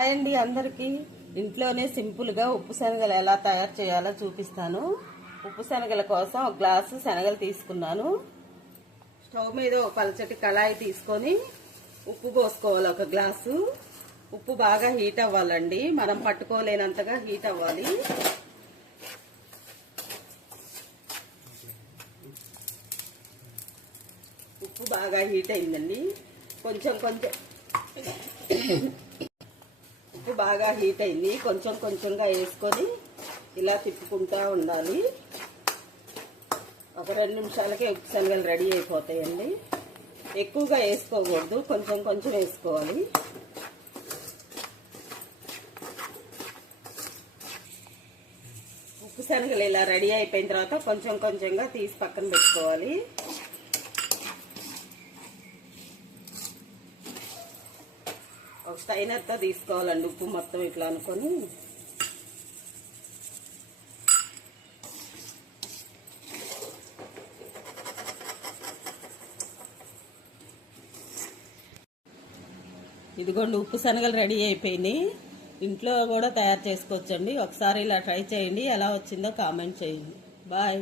Hi అండి అందరికీ. ఇంట్లోనే సింపుల్గా ఉప్పు శనగలు ఎలా తయారు చేయాలో చూపిస్తాను. ఉప్పు శనగల కోసం ఒక గ్లాసు శనగలు తీసుకున్నాను. స్టవ్ మీద ఒక పలచటి కళాయి తీసుకొని ఉప్పు పోసుకోవాలి. ఒక గ్లాసు ఉప్పు బాగా హీట్ అవ్వాలండి. మనం పట్టుకోలేనంతగా హీట్ అవ్వాలి. ఉప్పు బాగా హీట్ అయిందండి. కొంచెం ఉప్పు బాగా హీట్ అయింది. కొంచెంగా వేసుకొని ఇలా తిప్పుకుంటూ ఉండాలి. ఒక 2 నిమిషాలకే ఉప్పు శనగలు రెడీ అయిపోతాయండి. ఎక్కువగా వేసుకోకూడదు, కొంచెం వేసుకోవాలి. ఉప్పు శనగలు ఇలా రెడీ అయిపోయిన తర్వాత కొంచెంగా తీసి పక్కన పెట్టుకోవాలి. ఒక స్టైనర్తో తీసుకోవాలండి. ఉప్పు మొత్తం ఇట్లా అనుకొని ఇదిగోండి, ఉప్పు శనగలు రెడీ అయిపోయినాయి. ఇంట్లో కూడా తయారు చేసుకోవచ్చండి. ఒకసారి ఇలా ట్రై చేయండి. ఎలా వచ్చిందో కామెంట్ చేయండి. బాయ్.